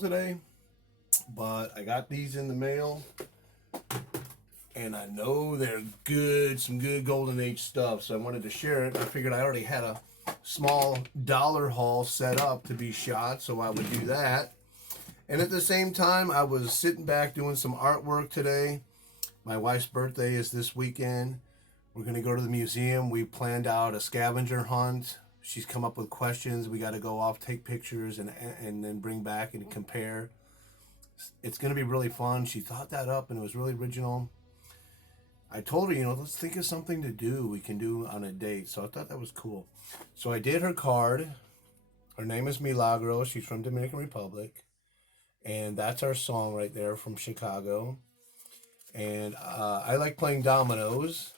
Today, but I got these in the mail and I know they're good, some good golden age stuff, so I wanted to share it. I figured I already had a small dollar haul set up to be shot, so I would do that. And at the same time, I was sitting back doing some artwork today. My wife's birthday is this weekend. We're going to go to the museum. We planned out a scavenger hunt. She's come up with questions. We got to go off, take pictures, and then bring back and compare. It's going to be really fun. She thought that up, and it was really original. I told her, let's think of something to do we can do on a date. So I thought that was cool. So I did her card. Her name is Milagro. She's from Dominican Republic. And that's our song right there from Chicago. And I like playing dominoes.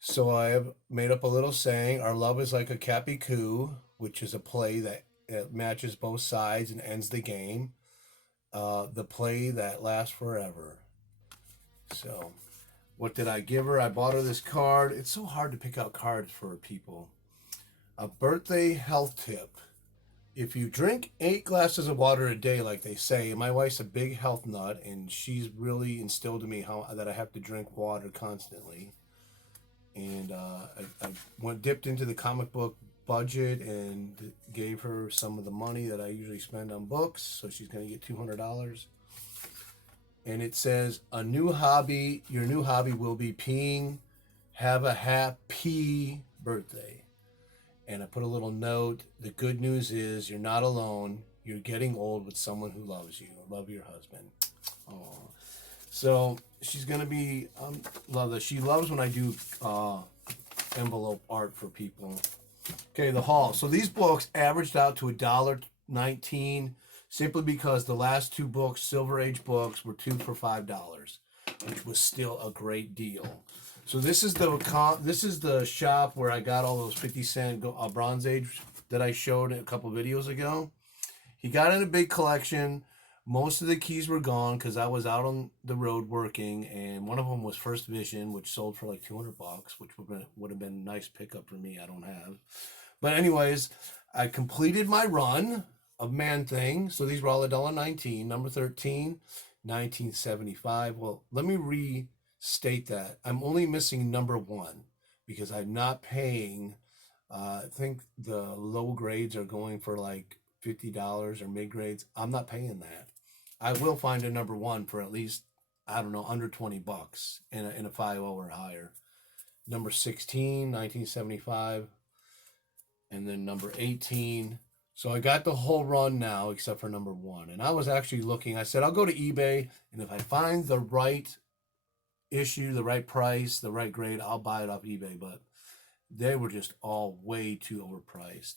So I have made up a little saying, our love is like a Cappy Coup, which is a play that matches both sides and ends the game. The play that lasts forever. So what did I give her? I bought her this card. It's so hard to pick out cards for people. A birthday health tip. If you drink 8 glasses of water a day, like they say, my wife's a big health nut, and she's really instilled in me that I have to drink water constantly. And I dipped into the comic book budget and gave her some of the money that I usually spend on books. So she's going to get $200. And it says, your new hobby will be peeing. Have a happy birthday. And I put a little note. The good news is you're not alone. You're getting old with someone who loves you. Love your husband. Aww. So she's going to be, love this. She loves when I do envelope art for people. Okay, the haul. So these books averaged out to $1.19 simply because the last 2 books, Silver Age books, were 2 for $5, which was still a great deal. So this is the shop where I got all those 50-cent Bronze Age that I showed a couple videos ago. He got in a big collection. Most of the keys were gone because I was out on the road working, and one of them was First Vision, which sold for like $200, which would have been a nice pickup for me. I don't have. But anyways, I completed my run of Man-Thing. So these were all $1.19. Number 13, 1975. Well, let me restate that. I'm only missing number 1 because I'm not paying. I think the low grades are going for like $50 or mid grades. I'm not paying that. I will find a number 1 for at least, I don't know, under $20 in a 5.0 or higher. Number 16, 1975. And then number 18. So I got the whole run now except for number 1. And I was actually looking. I said, I'll go to eBay. And if I find the right issue, the right price, the right grade, I'll buy it off eBay. But they were just all way too overpriced.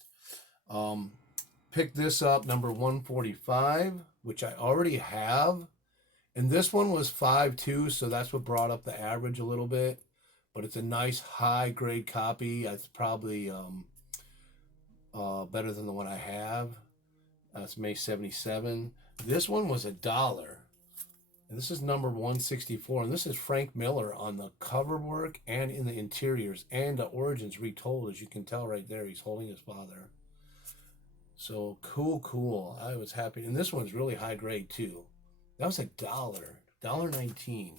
Picked this up, number 145, which I already have. And this one was 5.2, so that's what brought up the average a little bit. But it's a nice high-grade copy. It's probably better than the one I have. It's May 77. This one was $1. And this is number 164. And this is Frank Miller on the cover work and in the interiors. And the origins retold, as you can tell right there. He's holding his father. So cool. I was happy. And this one's really high grade too. That was $1, $1.19.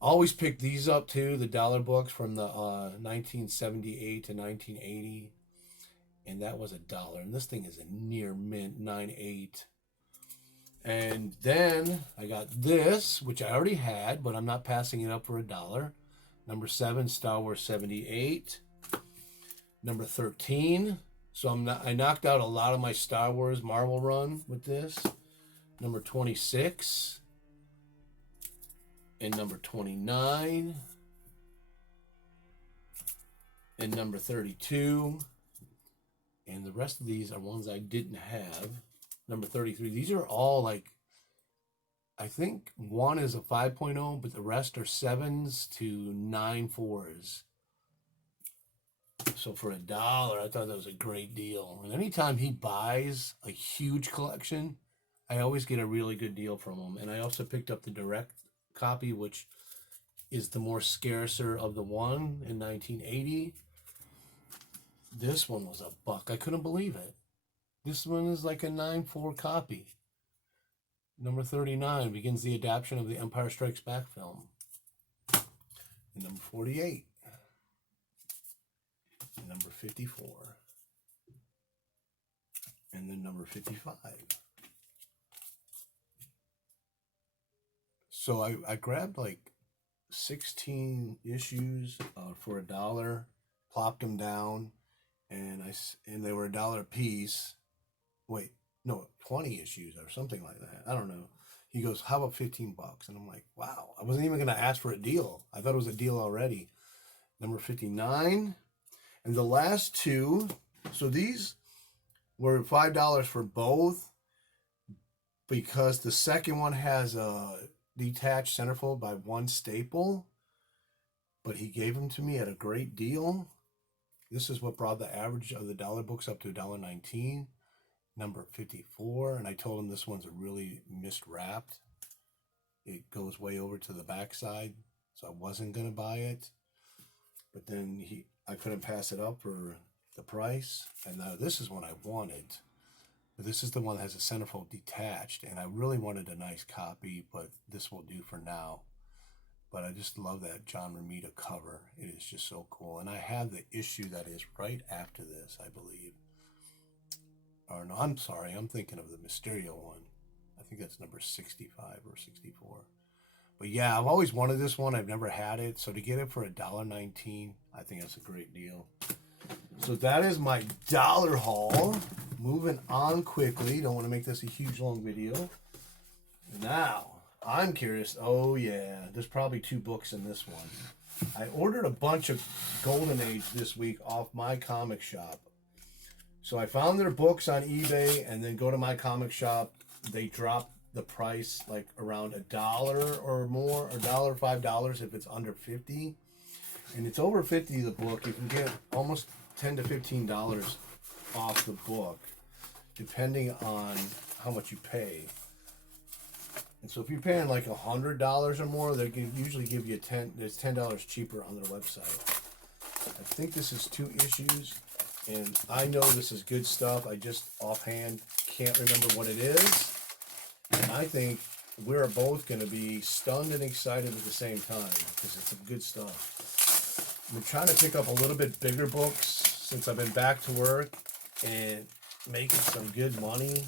Always pick these up too, the dollar books from the 1978 to 1980. And that was $1. And this thing is a near mint 9.8. And then I got this, which I already had, but I'm not passing it up for $1. Number 7, Star Wars 78. Number 13. So I knocked out a lot of my Star Wars Marvel run with this. Number 26. And number 29. And number 32. And the rest of these are ones I didn't have. Number 33. These are all like I think one is a 5.0, but the rest are 7s to 9 4s. So for $1, I thought that was a great deal. And anytime he buys a huge collection, I always get a really good deal from him. And I also picked up the direct copy, which is the more scarcer of the one in 1980. This one was $1. I couldn't believe it. This one is like a 9.4 copy. Number 39 begins the adaptation of the Empire Strikes Back film. And number 48. And number 54. And then number 55. So I grabbed like 16 issues for $1, plopped them down, and they were $1 a piece. Wait, no, 20 issues or something like that. I don't know. He goes, how about $15? And I'm like, wow, I wasn't even going to ask for a deal. I thought it was a deal already. Number 59. And the last two, so these were $5 for both, because the second one has a detached centerfold by one staple, but he gave them to me at a great deal. This is what brought the average of the dollar books up to $1.19. Number 54, and I told him this one's a really miswrapped. It goes way over to the backside, so I wasn't gonna buy it. But then I couldn't pass it up for the price, and now this is what I wanted. But this is the one that has a centerfold detached, and I really wanted a nice copy, but this will do for now. But I just love that John Romita cover. It is just so cool, and I have the issue that is right after this, I believe. Or no, I'm sorry, I'm thinking of the Mysterio one. I think that's number 65 or 64. But yeah, I've always wanted this one. I've never had it. So to get it for $1.19, I think that's a great deal. So that is my dollar haul. Moving on quickly. Don't want to make this a huge long video. Now, I'm curious. Oh yeah, there's probably 2 books in this one. I ordered a bunch of Golden Age this week off mycomicshop. So I found their books on eBay, and then go to mycomicshop. They drop the price like around $1 or more, or $5 if it's under 50. And it's over 50 the book. You can get almost $10 to $15 off the book, depending on how much you pay. And so if you're paying like $100 or more, they can usually give you it's $10 cheaper on their website. I think this is 2 issues. And I know this is good stuff. I just offhand can't remember what it is. And I think we're both going to be stunned and excited at the same time, because it's some good stuff. I'm trying to pick up a little bit bigger books since I've been back to work and making some good money.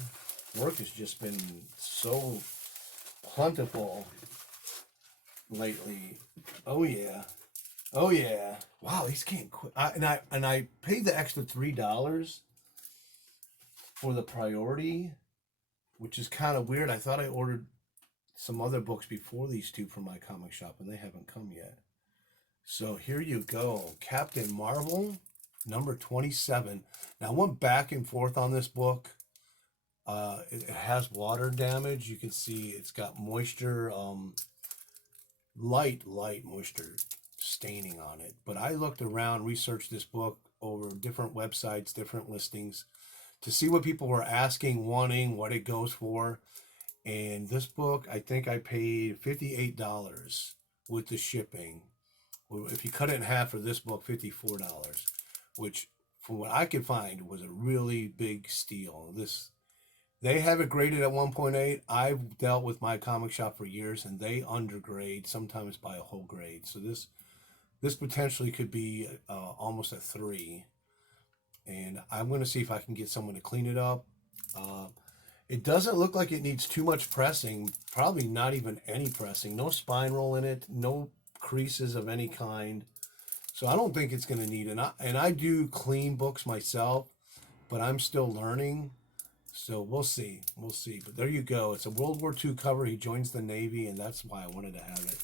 Work has just been so plentiful lately. Oh yeah. Oh yeah! Wow, these can't quit. And I paid the extra $3 for the priority, which is kind of weird. I thought I ordered some other books before these 2 from mycomicshop, and they haven't come yet. So here you go, Captain Marvel, number 27. Now I went back and forth on this book. It has water damage. You can see it's got moisture, light moisture staining on it. But I looked around, researched this book over different websites, different listings, to see what people were asking, wanting, what it goes for. And this book, I think I paid $58 with the shipping. If you cut it in half for this book, $54, which from what I could find was a really big steal. They have it graded at 1.8. I've dealt with mycomicshop for years, and they undergrade sometimes by a whole grade. So this potentially could be almost a 3. And I'm going to see if I can get someone to clean it up. It doesn't look like it needs too much pressing. Probably not even any pressing. No spine roll in it. No creases of any kind. So I don't think it's going to need it. And I do clean books myself, but I'm still learning. So we'll see. We'll see. But there you go. It's a World War II cover. He joins the Navy, and that's why I wanted to have it.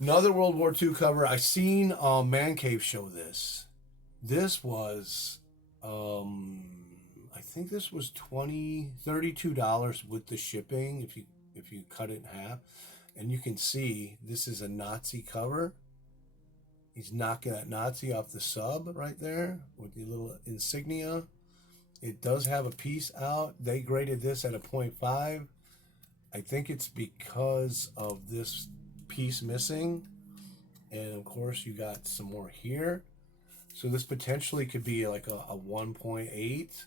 Another World War II cover. I seen Man Cave show this. This was, I think this was $32 with the shipping. If you if you cut it in half. And you can see this is a Nazi cover. He's knocking that Nazi off the sub right there with the little insignia. It does have a piece out. They graded this at a 0.5. I think it's because of this piece missing. And of course you got some more here. So this potentially could be like a 1.8.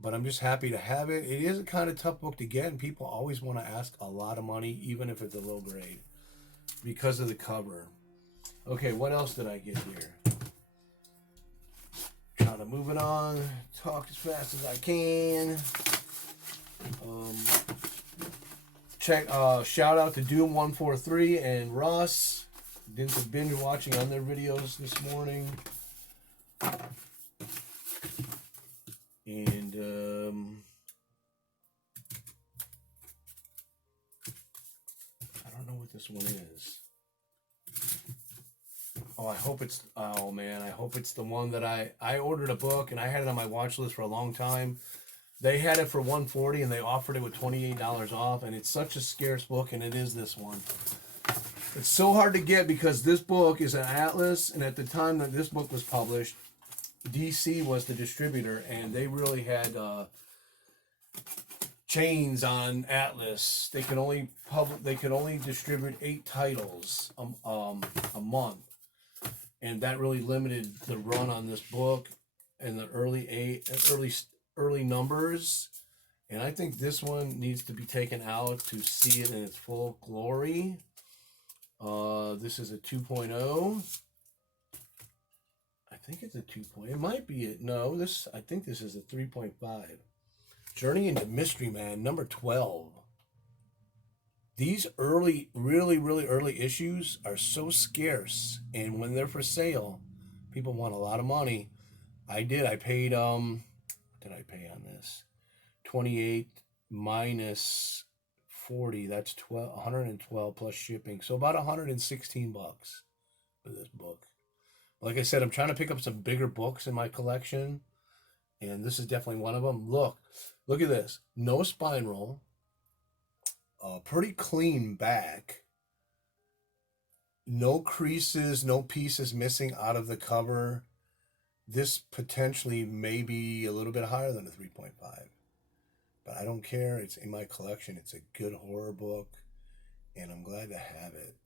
But I'm just happy to have it. It is a kind of tough book to get, and people always want to ask a lot of money, even if it's a low grade, because of the cover. Okay, what else did I get here? Trying to move it on, talk as fast as I can. Shout out to Doom143 and Russ. Did some binge watching on their videos this morning. And I don't know what this one is. Oh, I hope it's, oh man, I hope it's the one that I ordered a book and I had it on my watch list for a long time. They had it for $140 and they offered it with $28 off, and it's such a scarce book, and it is this one. It's so hard to get because this book is an atlas, and at the time that this book was published, DC was the distributor, and they really had chains on Atlas. They could only distribute 8 titles a month, and that really limited the run on this book in the early numbers. And I think this one needs to be taken out to see it in its full glory. This is a 2.0. I think it's a 2.0. It might be it. No, I think this is a 3.5. Journey into Mystery Man, number 12. These really early issues are so scarce, and when they're for sale, people want a lot of money. I paid what did I pay on this? 28 minus 40, that's 112 plus shipping. So about 116 bucks for this book. Like I said, I'm trying to pick up some bigger books in my collection, and this is definitely one of them. Look at this. No spine roll. Pretty clean back. No creases, no pieces missing out of the cover. This potentially may be a little bit higher than a 3.5. But I don't care. It's in my collection. It's a good horror book, and I'm glad to have it.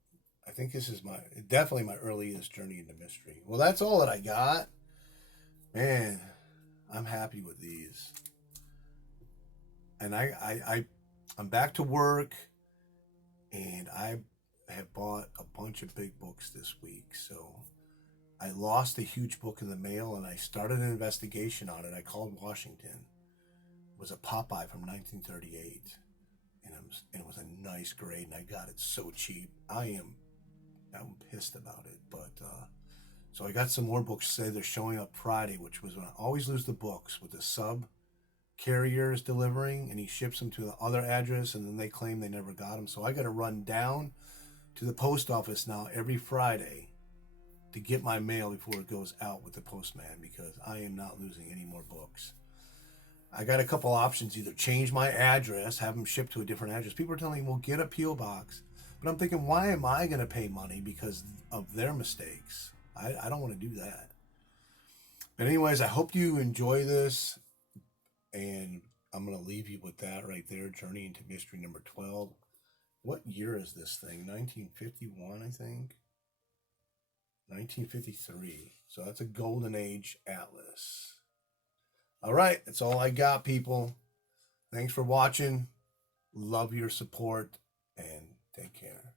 I think this is definitely my earliest journey into mystery. Well, that's all that I got. Man, I'm happy with these. And I'm back to work, and I have bought a bunch of big books this week. So I lost a huge book in the mail, and I started an investigation on it. I called Washington. It was a Popeye from 1938, and it was a nice grade, and I got it so cheap. I'm pissed about it, but so I got some more books. Say they're showing up Friday, which was when I always lose the books with the sub carrier is delivering, and he ships them to the other address, and then they claim they never got them. So I got to run down to the post office now every Friday to get my mail before it goes out with the postman, because I am not losing any more books. I got a couple options: either change my address, have them shipped to a different address. People are telling me, well, get a P.O. box. But I'm thinking, why am I going to pay money because of their mistakes? I don't want to do that. But anyways, I hope you enjoy this. And I'm going to leave you with that right there. Journey into Mystery number 12. What year is this thing? 1951, I think. 1953. So that's a Golden Age Atlas. All right. That's all I got, people. Thanks for watching. Love your support. And take care.